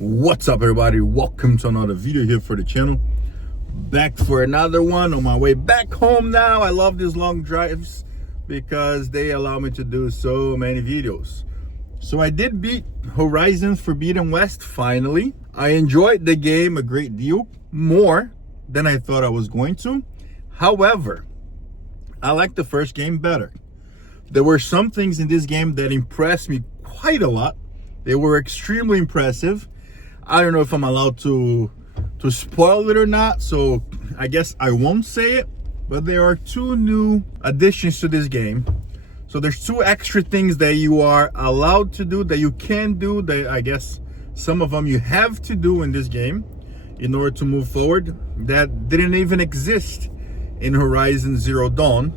What's up, everybody? Welcome to another video here for the channel. Back for another one on my way back home now. I love these long drives because they allow me to do so many videos. So I did beat Horizon Forbidden West finally. I enjoyed the game a great deal, more than I thought I was going to. However, I liked the first game better. There were some things in this game that impressed me quite a lot. They were extremely impressive. I don't know if I'm allowed to spoil it or not, so I guess I won't say it. But there are two new additions to this game. So there's two extra things that you are allowed to do, that you can do, that I guess some of them you have to do in this game in order to move forward, that didn't even exist in Horizon Zero Dawn.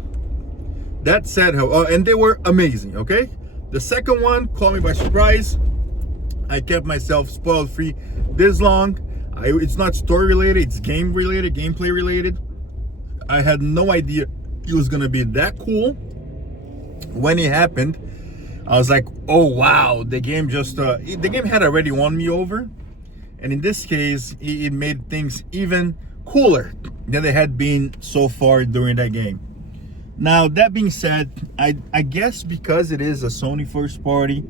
That said, and they were amazing, okay? The second one caught me by surprise. I kept myself spoiled free this long. It's not story related, it's game related, gameplay related. I had no idea it was gonna be that cool. When it happened, I was like, oh wow, the game just the game had already won me over, and in this case it made things even cooler than they had been so far during that game. Now, that being said, I guess because it is a Sony first party,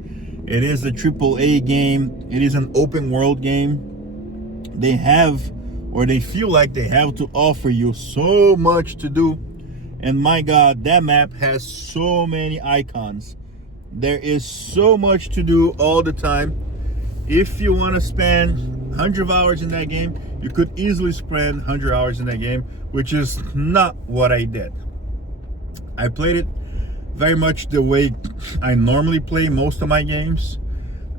it is a AAA game, it is an open world game, they have, or they feel like they have to offer you so much to do. And my God, that map has so many icons. There is so much to do all the time. If you want to spend 100 hours in that game, you could easily spend 100 hours in that game, which is not what I did. I played it very much the way I normally play most of my games.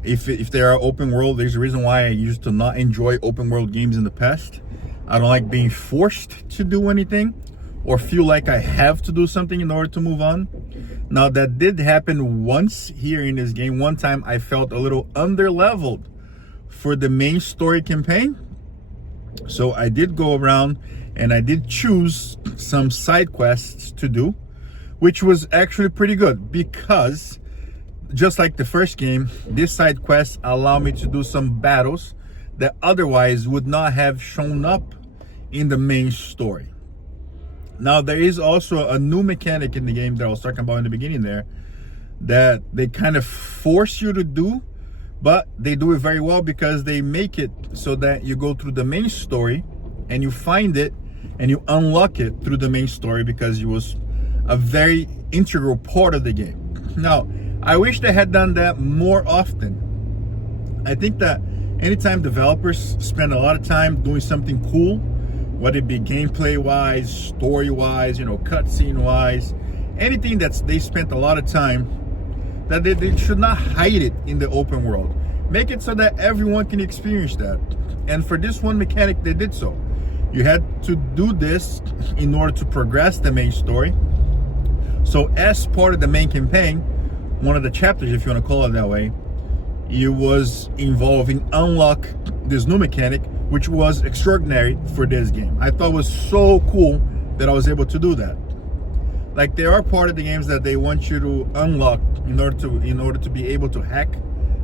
If they are open world, there's a reason why I used to not enjoy open world games in the past. I don't like being forced to do anything or feel like I have to do something in order to move on. Now, that did happen once here in this game. One time I felt a little under-leveled for the main story campaign. So I did go around and I did choose some side quests to do, which was actually pretty good because just like the first game, this side quest allowed me to do some battles that otherwise would not have shown up in the main story. Now, there is also a new mechanic in the game that I was talking about in the beginning there that they kind of force you to do, but they do it very well because they make it so that you go through the main story and you find it and you unlock it through the main story because it was a very integral part of the game. Now, I wish they had done that more often. I think that anytime developers spend a lot of time doing something cool, whether it be gameplay wise, story wise, cutscene wise, anything that's they spent a lot of time, that they should not hide it in the open world. Make it so that everyone can experience that. And for this one mechanic, they did so. You had to do this in order to progress the main story. So as part of the main campaign, one of the chapters, if you want to call it that way, it was involving unlock this new mechanic, which was extraordinary for this game. I thought it was so cool that I was able to do that. Like, there are part of the games that they want you to unlock in order to be able to hack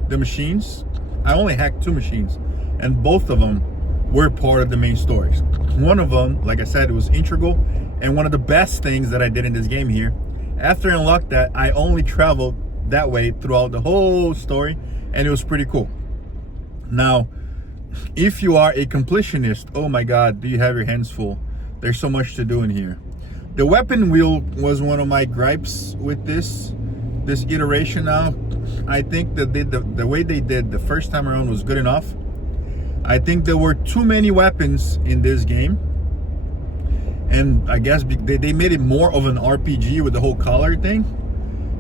the machines. I only hacked 2 machines, and both of them were part of the main stories. One of them, like I said, it was integral, and one of the best things that I did in this game here, after I unlocked that, I only traveled that way throughout the whole story, and it was pretty cool. Now, if you are a completionist, oh my God, do you have your hands full? There's so much to do in here. The weapon wheel was one of my gripes with this iteration now. I think that the way they did the first time around was good enough. I think there were too many weapons in this game, and I guess they made it more of an RPG with the whole color thing.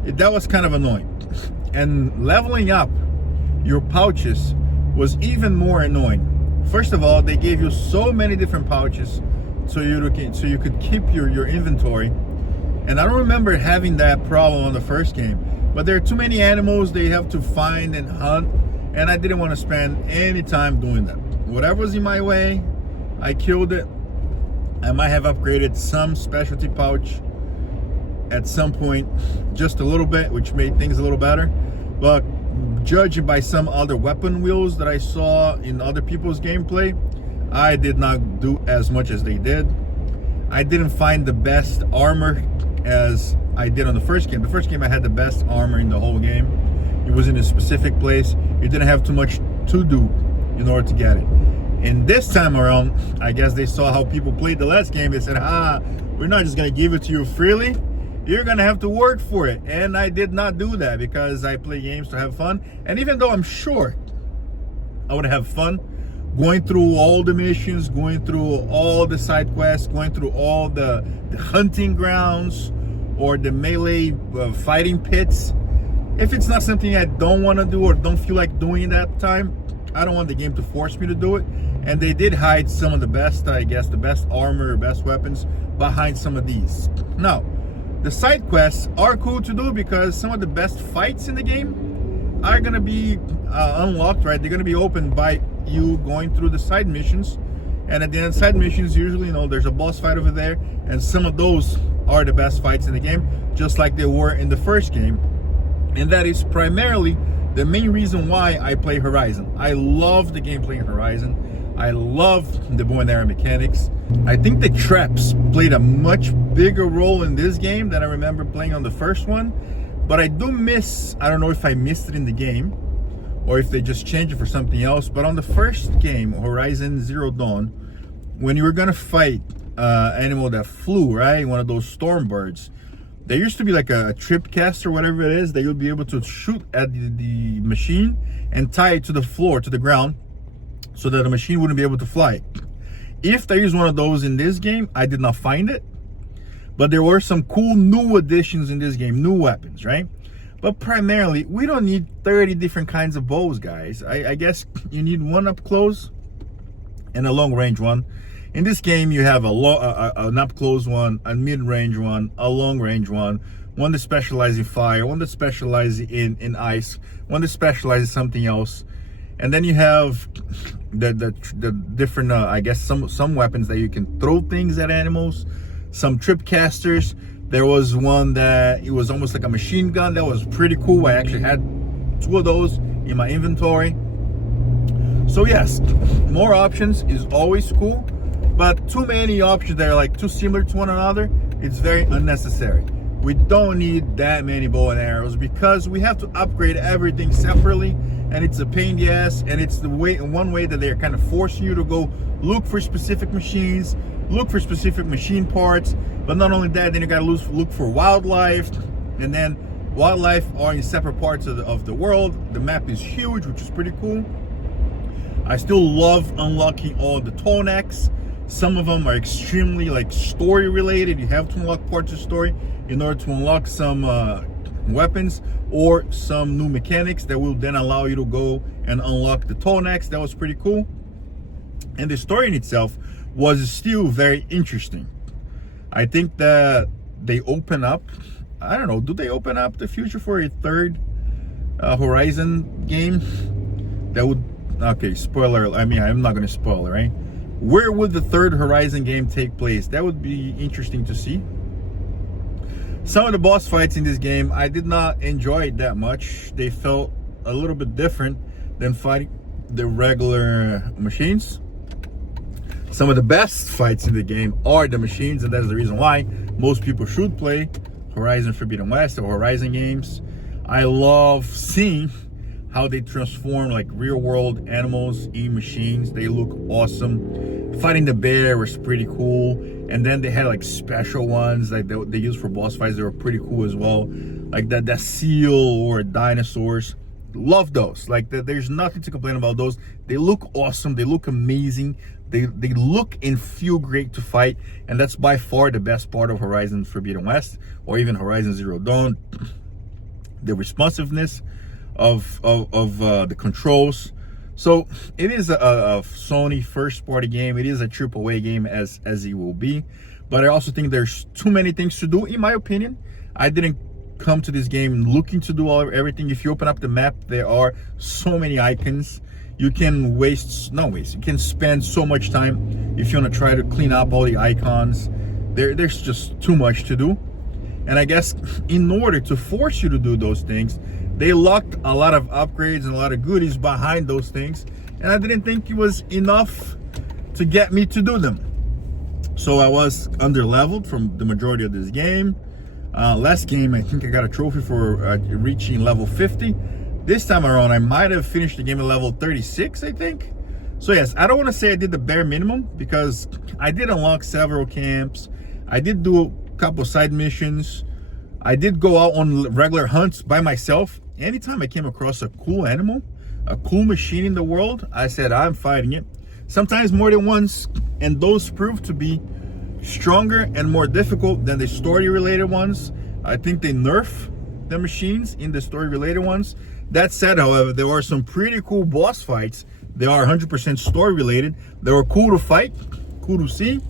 That was kind of annoying. And leveling up your pouches was even more annoying. First of all, they gave you so many different pouches so you could keep your inventory, and I don't remember having that problem on the first game. But there are too many animals they have to find and hunt, and I didn't want to spend any time doing that. Whatever was in my way, I killed it. I might have upgraded some specialty pouch at some point, just a little bit, which made things a little better. But judging by some other weapon wheels that I saw in other people's gameplay, I did not do as much as they did. I didn't find the best armor as I did on the first game. The first game I had the best armor in the whole game. It was in a specific place. You didn't have too much to do in order to get it. And this time around, I guess they saw how people played the last game. They said, we're not just gonna give it to you freely. You're gonna have to work for it. And I did not do that because I play games to have fun. And even though I'm sure I would have fun going through all the missions, going through all the side quests, going through all the hunting grounds or the melee fighting pits, if it's not something I don't want to do or don't feel like doing at that time, I don't want the game to force me to do it. And they did hide some of the best, I guess, the best armor, best weapons behind some of these. Now, the side quests are cool to do because some of the best fights in the game are going to be unlocked, right? They're going to be opened by you going through the side missions. And at the end of side missions, usually, you know, there's a boss fight over there. And some of those are the best fights in the game, just like they were in the first game. And that is primarily the main reason why I play Horizon. I love the gameplay in Horizon. I love the bow and arrow mechanics. I think the traps played a much bigger role in this game than I remember playing on the first one. But I do miss, I don't know if I missed it in the game or if they just changed it for something else. But on the first game, Horizon Zero Dawn, when you were gonna fight an animal that flew, right? One of those storm birds. There used to be like a trip cast or whatever it is that you'll be able to shoot at the machine and tie it to the floor, to the ground, so that the machine wouldn't be able to fly. If there is one of those in this game, I did not find it. But there were some cool new additions in this game, new weapons, right? But primarily, we don't need 30 different kinds of bows, guys. I guess you need one up close and a long range one. In this game, you have an up close one, a mid range one, a long range one that specializes in fire, one that specializes in ice, one that specializes in something else. And then you have the different, I guess, some weapons that you can throw things at animals, some trip casters. There was one that it was almost like a machine gun that was pretty cool. I actually had 2 of those in my inventory. So yes, more options is always cool, but too many options that are like too similar to one another, it's very unnecessary. We don't need that many bow and arrows because we have to upgrade everything separately, and it's a pain in the ass, and it's one way that they're kind of forcing you to go look for specific machines, look for specific machine parts. But not only that, then you gotta look for wildlife, and then wildlife are in separate parts of the world. The map is huge, which is pretty cool. I still love unlocking all the toll necks. Some of them are extremely like story related. You have to unlock parts of the story in order to unlock some weapons or some new mechanics that will then allow you to go and unlock the toll necks. That was pretty cool. And the story in itself was still very interesting. I think that they open up, I don't know, do they open up the future for a third Horizon game? That would, okay, spoiler, I mean, I'm not going to spoil it, right? Where would the third Horizon game take place? That would be interesting to see. Some of the boss fights in this game, I did not enjoy it that much. They felt a little bit different than fighting the regular machines. Some of the best fights in the game are the machines, and that's the reason why most people should play Horizon Forbidden West or Horizon games. I love seeing how they transform like real world animals in machines. They look awesome. Fighting the bear was pretty cool. And then they had like special ones like they used for boss fights. They were pretty cool as well. Like that seal or dinosaurs. Love those. Like there's nothing to complain about those. They look awesome. They look amazing. They look and feel great to fight. And that's by far the best part of Horizon Forbidden West or even Horizon Zero Dawn. The responsiveness of the controls. So it is a Sony first party game. It is a AAA game as it will be, but I also think there's too many things to do in my opinion. I didn't come to this game looking to do everything. If you open up the map, there are so many icons. You can you can spend so much time if you want to try to clean up all the icons. There's just too much to do. And I guess in order to force you to do those things, they locked a lot of upgrades and a lot of goodies behind those things, and I didn't think it was enough to get me to do them. So I was under leveled from the majority of this game. Last game, I think I got a trophy for reaching level 50. This time around, I might have finished the game at level 36, I think. So yes, I don't want to say I did the bare minimum, because I did unlock several camps. I did do a couple side missions. I did go out on regular hunts by myself. Anytime I came across a cool animal, a cool machine in the world, I said, I'm fighting it. Sometimes more than once, and those proved to be stronger and more difficult than the story-related ones. I think they nerf the machines in the story-related ones. That said, however, there are some pretty cool boss fights. They are 100% story-related. They were cool to fight, cool to see.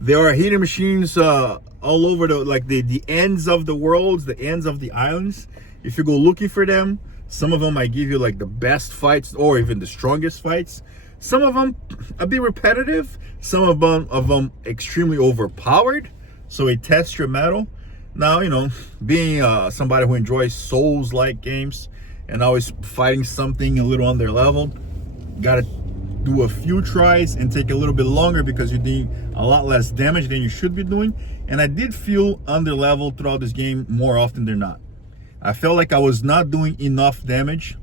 There are hidden machines all over the ends of the worlds, the ends of the islands. If you go looking for them, some of them might give you like the best fights or even the strongest fights. Some of them a bit repetitive, some of them extremely overpowered, so it tests your mettle. Now, you know, being somebody who enjoys Souls-like games and always fighting something a little on their level, gotta do a few tries and take a little bit longer because you do a lot less damage than you should be doing. And I did feel under leveled throughout this game more often than not. I felt like I was not doing enough damage.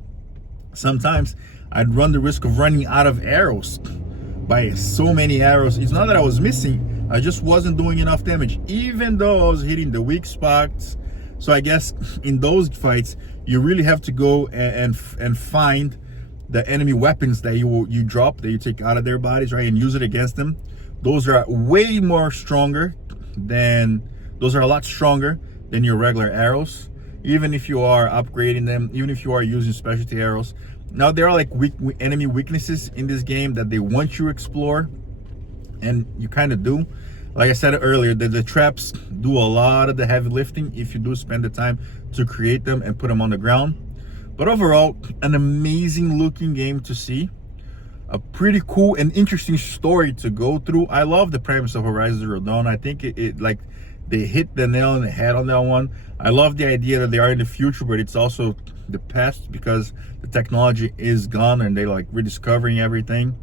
Sometimes I'd run the risk of running out of arrows by so many arrows. It's not that I was missing, I just wasn't doing enough damage, even though I was hitting the weak spots. So I guess in those fights, you really have to go and find the enemy weapons that you drop, that you take out of their bodies, right, and use it against them. Those are way more stronger than, those are a lot stronger than your regular arrows, even if you are upgrading them, even if you are using specialty arrows. Now, there are like enemy weaknesses in this game that they want you to explore, and you kind of do. Like I said earlier, the traps do a lot of the heavy lifting if you do spend the time to create them and put them on the ground. But overall, an amazing looking game to see. A pretty cool and interesting story to go through. I love the premise of Horizon Zero Dawn. I think it like they hit the nail on the head on that one. I love the idea that they are in the future, but it's also the past because the technology is gone and they're like rediscovering everything.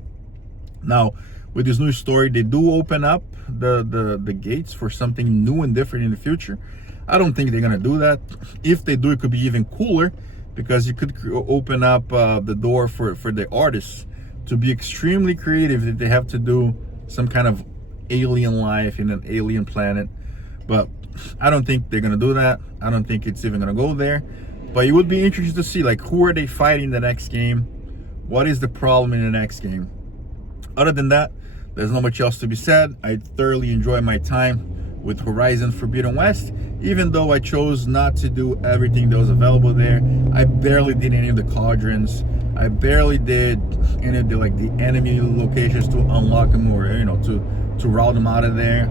Now, with this new story, they do open up the gates for something new and different in the future. I don't think they're gonna do that. If they do, it could be even cooler, because you could open up the door for the artists to be extremely creative if they have to do some kind of alien life in an alien planet. But I don't think they're gonna do that. I don't think it's even gonna go there. But it would be interesting to see, like, who are they fighting in the next game? What is the problem in the next game? Other than that, there's not much else to be said. I thoroughly enjoy my time with Horizon Forbidden West, even though I chose not to do everything that was available there. I barely did any of the cauldrons. I barely did any of the enemy locations to unlock them, or you know, to route them out of there.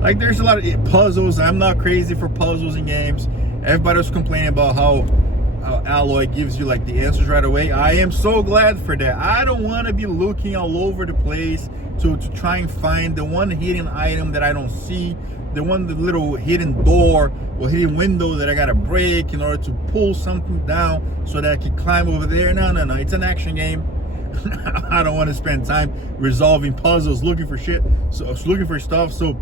Like, there's a lot of puzzles. I'm not crazy for puzzles in games. Everybody was complaining about how Alloy gives you like the answers right away. I am so glad for that. I don't want to be looking all over the place to try and find the one hidden item that I don't see, the little hidden door or hidden window that I gotta break in order to pull something down so that I can climb over there. No, it's an action game. I don't want to spend time resolving puzzles, looking for stuff. So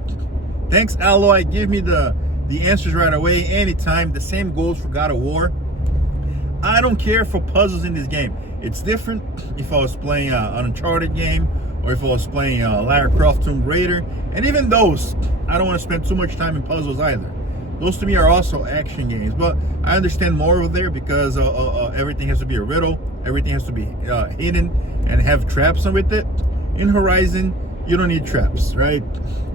thanks, Alloy. Give me the answers right away, anytime. The same goes for God of War. I don't care for puzzles in this game. It's different if I was playing an Uncharted game, or if I was playing Lara Croft Tomb Raider. And even those, I don't want to spend too much time in puzzles either. Those to me are also action games. But I understand more over there because everything has to be a riddle. Everything has to be hidden and have traps with it. In Horizon, you don't need traps, right?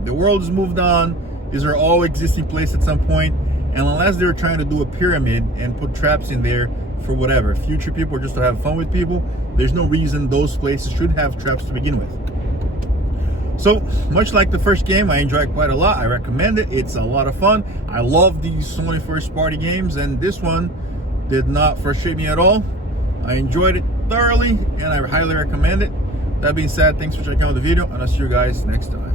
The world has moved on. These are all existing places at some point. And unless they're trying to do a pyramid and put traps in there for whatever, future people, or just to have fun with people, there's no reason those places should have traps to begin with. So, much like the first game, I enjoyed quite a lot. I recommend it. It's a lot of fun. I love these Sony first-party games, and this one did not frustrate me at all. I enjoyed it thoroughly, and I highly recommend it. That being said, thanks for checking out the video, and I'll see you guys next time.